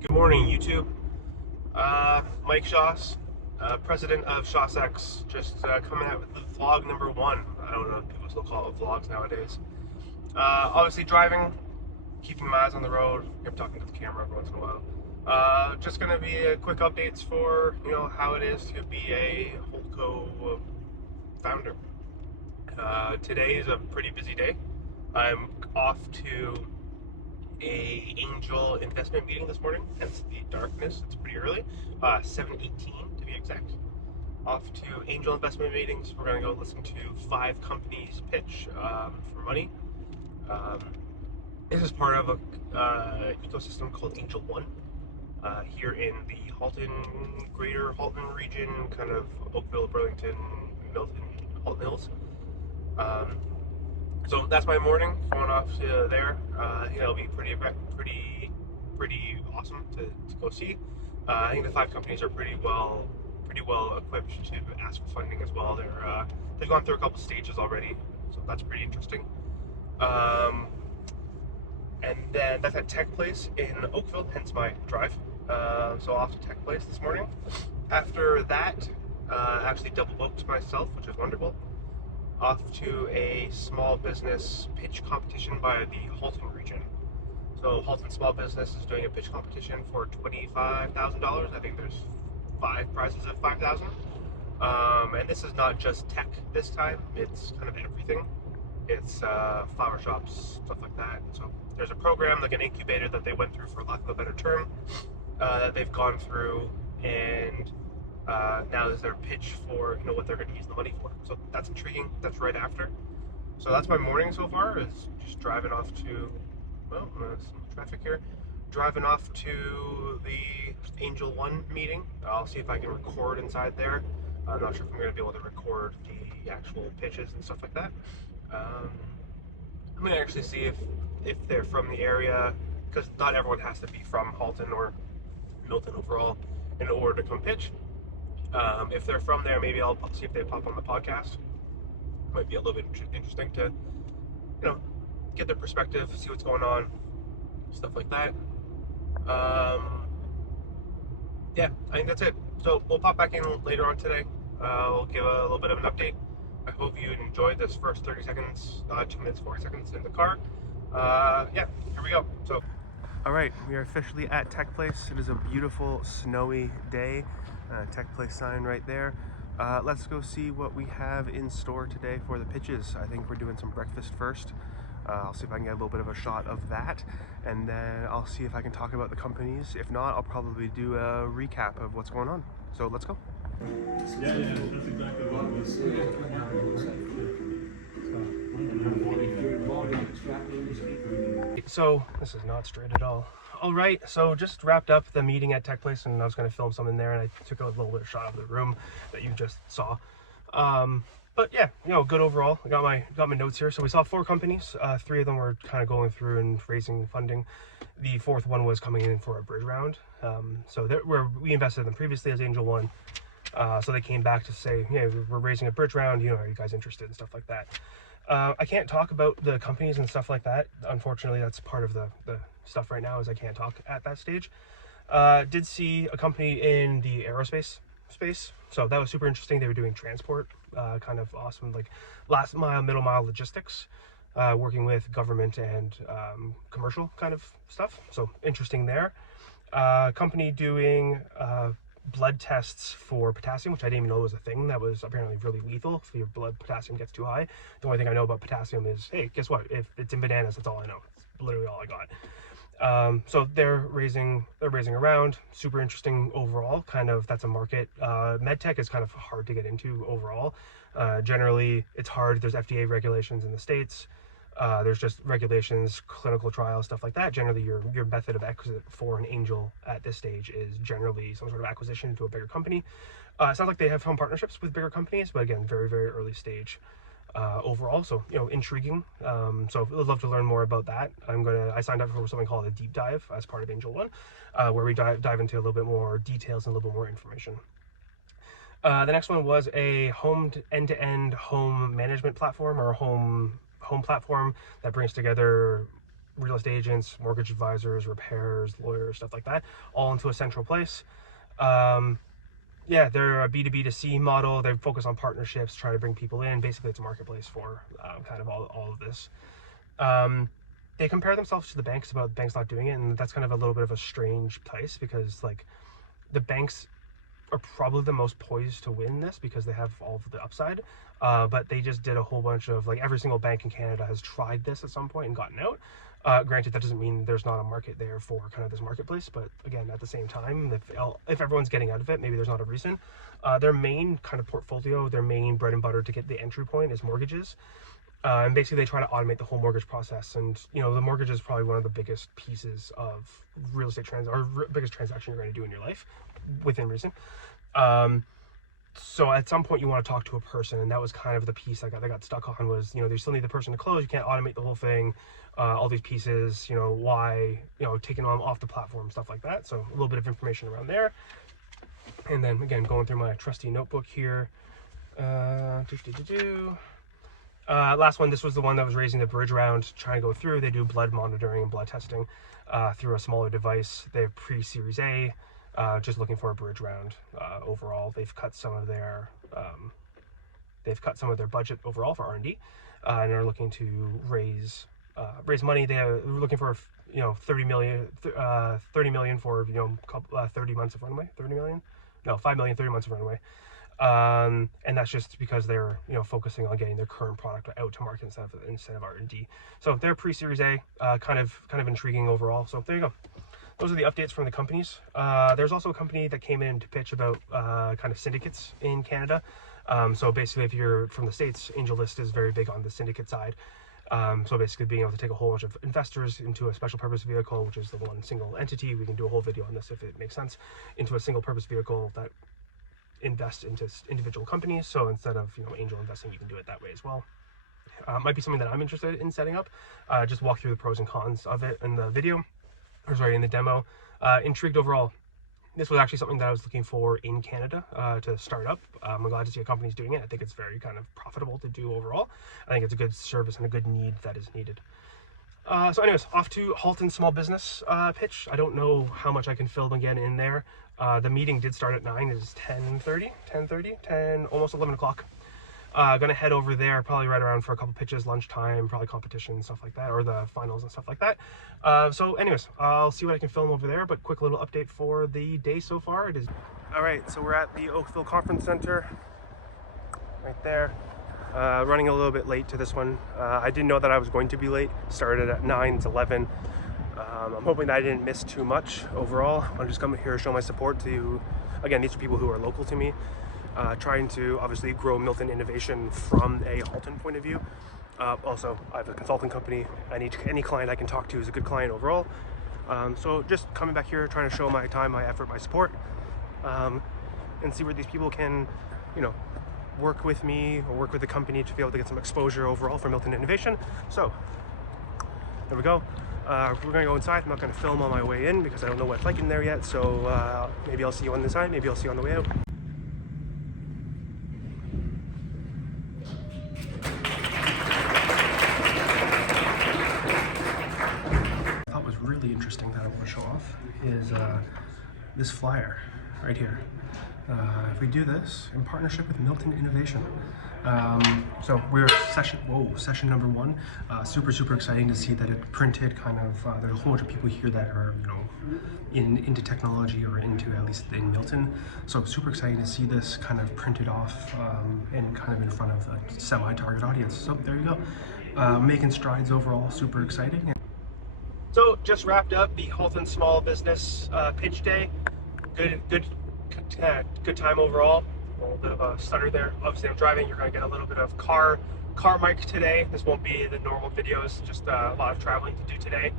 Good morning, YouTube. Mike Shoss, president of ShossX, just coming out with vlog number 1. I don't know if people still call it vlogs nowadays. Obviously driving, keeping my eyes on the road. I'm talking to the camera every once in a while. Just going to be quick updates for how it is to be a Holdco founder. Today is a pretty busy day. I'm off to a angel investment meeting this morning. Hence the darkness. It's pretty early. 7:18 to be exact. Off to angel investment meetings. We're gonna go listen to 5 companies pitch for money. Um, this is part of a ecosystem called Angel One here in the Greater Halton region, kind of Oakville, Burlington, Milton, Halton Hills. So that's my morning, going off to there. It'll be pretty awesome to go see. I think the 5 companies are pretty well equipped to ask for funding as well. They've gone through a couple stages already, so that's pretty interesting. And then that's at TechPlace in Oakville, hence my drive. So off to TechPlace this morning. After that, actually double booked myself, which is wonderful. Off to a small business pitch competition by the Halton region. So Halton Small Business is doing a pitch competition for $25,000. I think there's 5 prizes of $5,000. And this is not just tech this time. It's kind of everything. It's flower shops, stuff like that. So there's a program, like an incubator, that they went through, for lack of a better term, that they've gone through, and now is their pitch for what they're going to use the money for. So that's intriguing. That's right after. So that's my morning so far, is just driving off to, well, some traffic here. Driving off to the Angel One meeting. I'll see if I can record inside there. I'm not sure if I'm going to be able to record the actual pitches and stuff like that. I'm going to actually see if they're from the area, because not everyone has to be from Halton or Milton overall in order to come pitch. If they're from there, maybe I'll see if they pop on the podcast. Might be a little bit interesting to, get their perspective, see what's going on, stuff like that. Yeah, I think that's it. So we'll pop back in later on today. We'll give a little bit of an update. I hope you enjoyed this first 30 seconds, 2 minutes, 40 seconds in the car. Yeah, here we go. So, all right, we are officially at TechPlace. It is a beautiful snowy day. TechPlace sign right there. Let's go see what we have in store today for the pitches. I think we're doing some breakfast first. I'll see if I can get a little bit of a shot of that, and then I'll see if I can talk about the companies. If not, I'll probably do a recap of what's going on. So let's go. Yeah, that's exactly what it was. So this is not straight at all. All right, so just wrapped up the meeting at TechPlace, and I was going to film some in there, and I took a little bit of shot of the room that you just saw. But yeah, good overall. I got my notes here. So we saw 4 companies. 3 of them were kind of going through and raising funding. The 4th one was coming in for a bridge round. So we invested in them previously as Angel One. So they came back to say, we're raising a bridge round. Are you guys interested and stuff like that? I can't talk about the companies and stuff like that. Unfortunately, that's part of the stuff right now, is I can't talk at that stage. Did see a company in the aerospace space, so that was super interesting. They were doing transport, kind of awesome, like last mile, middle mile logistics, working with government and commercial kind of stuff. So interesting there. Company doing blood tests for potassium, which I didn't even know was a thing. That was apparently really lethal if your blood potassium gets too high. The only thing I know about potassium is, hey, guess what? If it's in bananas, that's all I know. It's literally all I got. So they're raising around. Super interesting overall. Kind of, that's a market. MedTech is kind of hard to get into overall. Generally, it's hard. There's FDA regulations in the States. There's just regulations, clinical trials, stuff like that. Generally, your method of exit for an angel at this stage is generally some sort of acquisition into a bigger company. It sounds like they have some partnerships with bigger companies, but again, very, very early stage overall. So, intriguing. So I'd love to learn more about that. I signed up for something called a deep dive as part of Angel One, where we dive into a little bit more details and a little bit more information. The next one was a end-to-end home management platform, or home platform that brings together real estate agents, mortgage advisors, repairs, lawyers, stuff like that, all into a central place. Yeah, they're a B2B2C model. They focus on partnerships, try to bring people in. Basically, it's a marketplace for kind of all of this. They compare themselves to the banks about banks not doing it, and that's kind of a little bit of a strange place, because like the banks are probably the most poised to win this because they have all of the upside, but they just did a whole bunch of, like, every single bank in Canada has tried this at some point and gotten out. Granted, that doesn't mean there's not a market there for kind of this marketplace, but again, at the same time, if everyone's getting out of it, maybe there's not a reason. Their main kind of portfolio, their main bread and butter to get the entry point is mortgages. And basically they try to automate the whole mortgage process. And, you know, the mortgage is probably one of the biggest pieces of real estate biggest transaction you're going to do in your life, within reason. So at some point you want to talk to a person, and that was kind of the piece I got stuck on, was, you know, you still need the person to close. You can't automate the whole thing, all these pieces, you know, why, you know, taking them off the platform, stuff like that. So a little bit of information around there. And then again, going through my trusty notebook here. Last one, this was the one that was raising the bridge round, trying to go through. They do blood monitoring and blood testing through a smaller device. They have pre-Series A, just looking for a bridge round. Overall, they've cut some of their budget overall for R&D, and are looking to raise money. They're looking for, you know, 30 million for, you know, 30 months of runway. 30 million? No, 5 million, 30 months of runway. And that's just because they're, you know, focusing on getting their current product out to market instead of R&D. So they're pre-Series A, kind of intriguing overall. So there you go. Those are the updates from the companies. There's also a company that came in to pitch about kind of syndicates in Canada. So basically, if you're from the States, AngelList is very big on the syndicate side. So basically being able to take a whole bunch of investors into a special purpose vehicle, which is the one single entity. We can do a whole video on this if it makes sense, into a single purpose vehicle that invest into individual companies. So instead of, you know, angel investing, you can do it that way as well. Might be something that I'm interested in setting up. Just walk through the pros and cons of it in the video, or sorry, in the demo. Intrigued overall. This was actually something that I was looking for in Canada to start up. I'm glad to see a company's doing it. I think it's very kind of profitable to do overall. I think it's a good service and a good need that is needed. So anyways, off to Halton Small Business Pitch. I don't know how much I can film again in there. The meeting did start at 9. It is 10:30, almost 11 o'clock. Gonna head over there, probably right around for a couple pitches, lunchtime, probably competition, stuff like that, or the finals and stuff like that. So anyways, I'll see what I can film over there, but quick little update for the day so far. It is... All right, so we're at the Oakville Conference Center, right there. Running a little bit late to this one. I didn't know that I was going to be late. Started at 9, it's 11. I'm hoping that I didn't miss too much overall. I'm just coming here to show my support to, again, these are people who are local to me, trying to obviously grow Milton innovation from a Halton point of view. Also, I have a consulting company. Any client I can talk to is a good client overall. So just coming back here, trying to show my time, my effort, my support, and see where these people can, you know, work with me or work with the company to be able to get some exposure overall for Milton innovation. So there we go. We're gonna go inside. I'm not gonna film on my way in because I don't know what it's like in there yet. So maybe I'll see you on the side. Maybe I'll see you on the way out. I thought was really interesting that I want to show off is this flyer right here. If we do this in partnership with Milton Innovation. So we're session number 1. Super exciting to see that it printed kind of, there's a whole bunch of people here that are, you know, into technology or into, at least in Milton. So super exciting to see this kind of printed off and kind of in front of a semi-target audience. So there you go. Making strides overall, super exciting. So just wrapped up the Halton Small Business Pitch Day. Good time overall. A little bit of a stutter there. Obviously I'm driving. You're going to get a little bit of car mic today. This won't be the normal videos, just a lot of traveling to do today.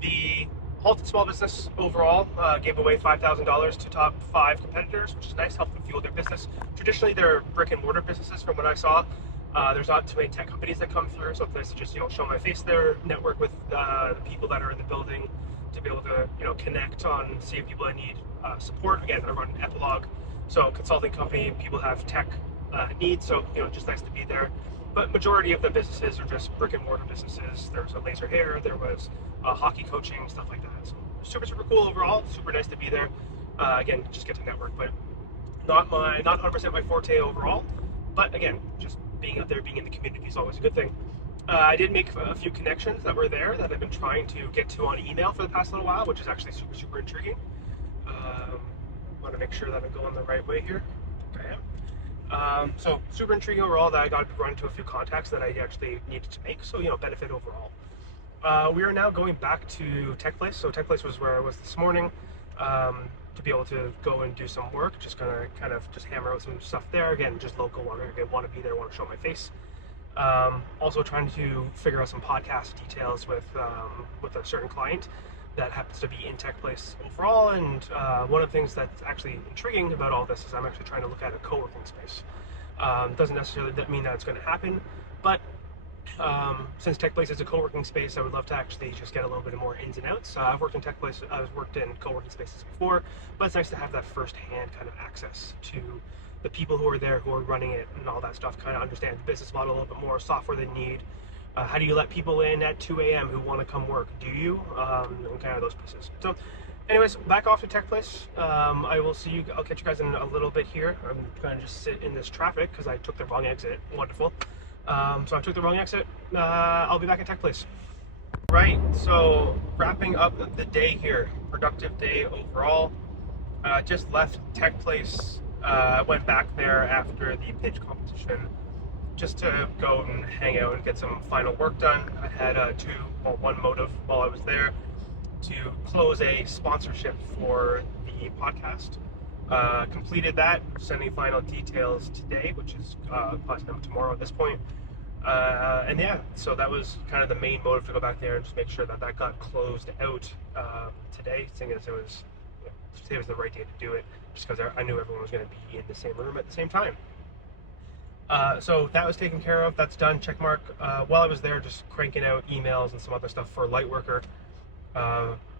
The Halton Small Business overall gave away $5,000 to top 5 competitors, which is nice, help them fuel their business. Traditionally they're brick and mortar businesses from what I saw. There's not too many tech companies that come through, so it's nice to just, you know, show my face there, network with the people that are in the building, to be able to, you know, connect on, see people that need support. Again, I run Epilogue, so consulting company, people have tech needs, so, you know, just nice to be there. but majority of the businesses are just brick-and-mortar businesses. There was a laser hair, there was hockey coaching, stuff like that. So super cool overall. Super nice to be there. Again, just get to network, but not 100% my forte overall. But again, just being out there, being in the community is always a good thing. I did make a few connections that were there that I've been trying to get to on email for the past little while, which is actually super intriguing. Want to make sure that I'm going the right way here. I am. So super intriguing overall that I got to run into a few contacts that I actually needed to make. So, benefit overall. We are now going back to TechPlace. So TechPlace was where I was this morning to be able to go and do some work. Just gonna kind of just hammer out some stuff there. Again, just local. Want to be there. Want to show my face. Also trying to figure out some podcast details with a certain client that happens to be in TechPlace overall. And one of the things that's actually intriguing about all this is I'm actually trying to look at a co-working space. Doesn't necessarily mean that it's going to happen, but since TechPlace is a co-working space, I would love to actually just get a little bit more ins and outs. I've worked in TechPlace, I've worked in co-working spaces before, but it's nice to have that first-hand kind of access to the people who are there, who are running it and all that stuff, kind of understand the business model a little bit more, software they need. How do you let people in at 2 a.m. who want to come work? Do you? And kind of those pieces. So anyways, back off to TechPlace. I'll catch you guys in a little bit here. I'm going to just sit in this traffic because I took the wrong exit. Wonderful. So I took the wrong exit. I'll be back at TechPlace. Right, so wrapping up the day here. Productive day overall. Just left TechPlace. Went back there after the pitch competition just to go and hang out and get some final work done. I had one motive while I was there to close a sponsorship for the podcast. Completed that, sending final details today, which is platinum tomorrow at this point. And yeah, so that was kind of the main motive to go back there and just make sure that got closed out today, seeing as today was the right day to do it, just because I knew everyone was going to be in the same room at the same time. So that was taken care of. That's done. Check mark. While I was there, just cranking out emails and some other stuff for Lightworker.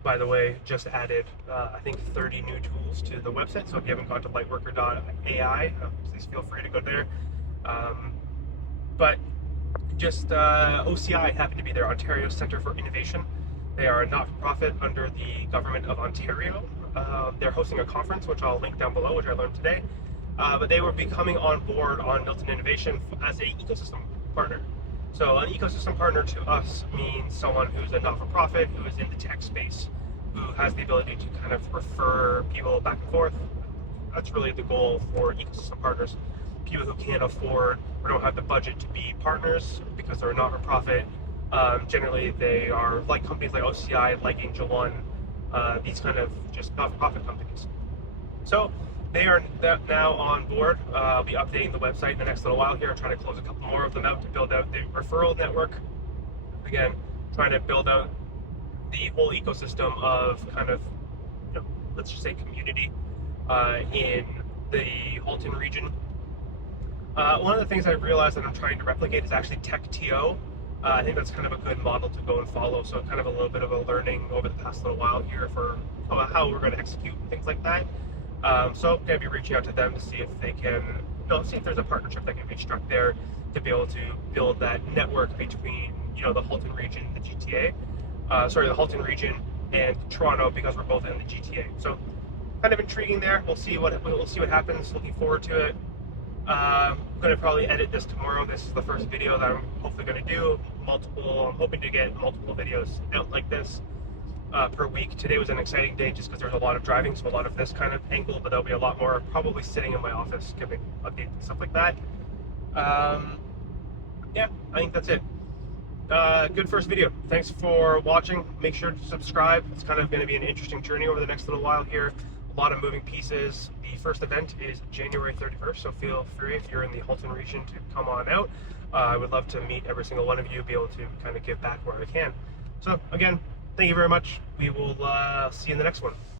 By the way, just added, I think 30 new tools to the website. So if you haven't gone to lightworker.ai, please feel free to go there. But just OCI happened to be there, Ontario Centre for Innovation. They are a not-for-profit under the government of Ontario. They're hosting a conference, which I'll link down below, which I learned today. But they will be coming on board on Milton Innovation as an ecosystem partner. So an ecosystem partner to us means someone who's a not-for-profit, who is in the tech space, who has the ability to kind of refer people back and forth. That's really the goal for ecosystem partners. People who can't afford or don't have the budget to be partners because they're a not-for-profit. Generally, they are like companies like OCI, like Angel One, these kind of just not-for-profit companies. So they are now on board. I'll be updating the website in the next little while here. I'm trying to close a couple more of them out to build out the referral network. Again, trying to build out the whole ecosystem of kind of, let's just say community in the Halton region. One of the things I've realized that I'm trying to replicate is actually TechTO. I think that's kind of a good model to go and follow. So kind of a little bit of a learning over the past little while here for how we're going to execute and things like that. So I'm going to be reaching out to them to see if they can, see if there's a partnership that can be struck there to be able to build that network between, the Halton region, the GTA, the Halton region and Toronto, because we're both in the GTA. So kind of intriguing there. We'll see what happens. Looking forward to it. I'm going to probably edit this tomorrow. This is the first video that I'm hopefully going to do. I'm hoping to get multiple videos out like this per week. Today was an exciting day just because there's a lot of driving, so a lot of this kind of angle, but there'll be a lot more probably sitting in my office giving updates and stuff like that. Yeah, I think that's it. Good first video. Thanks for watching. Make sure to subscribe. It's kind of going to be an interesting journey over the next little while here. A lot of moving pieces. The first event is January 31st, so feel free if you're in the Halton region to come on out. I would love to meet every single one of you, be able to kind of give back where I can. So again, thank you very much. We will see you in the next one.